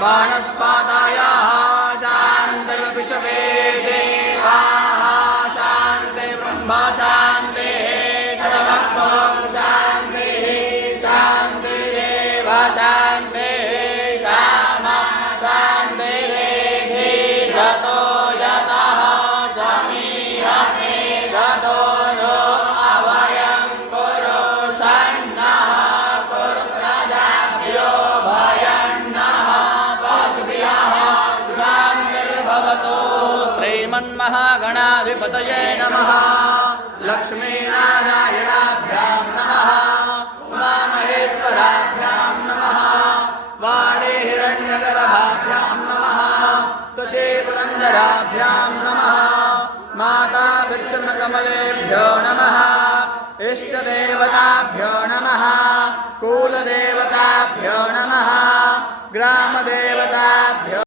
बाणस्पातायाः शान्तिर्विश्वे देवाः शान्तिर्ब्रह्मा शान्तिः सर्वतो शान्तिः शान्तिरेव शान्तिः श्यामा शान्तिरेधि जतो यतः समीहसे गतो नो अभयं कुरु सन्नः कुरु प्रजाभ्यो भयन्नः पशुभ्यः शान्तिर्भवतु। श्रीमन्महागणाधिपतये नमः। लक्ष्मीनारायणाभ्यां नमः। उमामहेश्वराभ्यां नमः। वाणी हिरण्यगर्भाभ्यां नमः। सचेतनन्दराभ्यां नमः। माता विच्छिन्नकमलेभ्यो नमः। इष्टदेवताभ्यो नमः। कुलदेवताभ्यो नमः। ग्रामदेवताभ्यो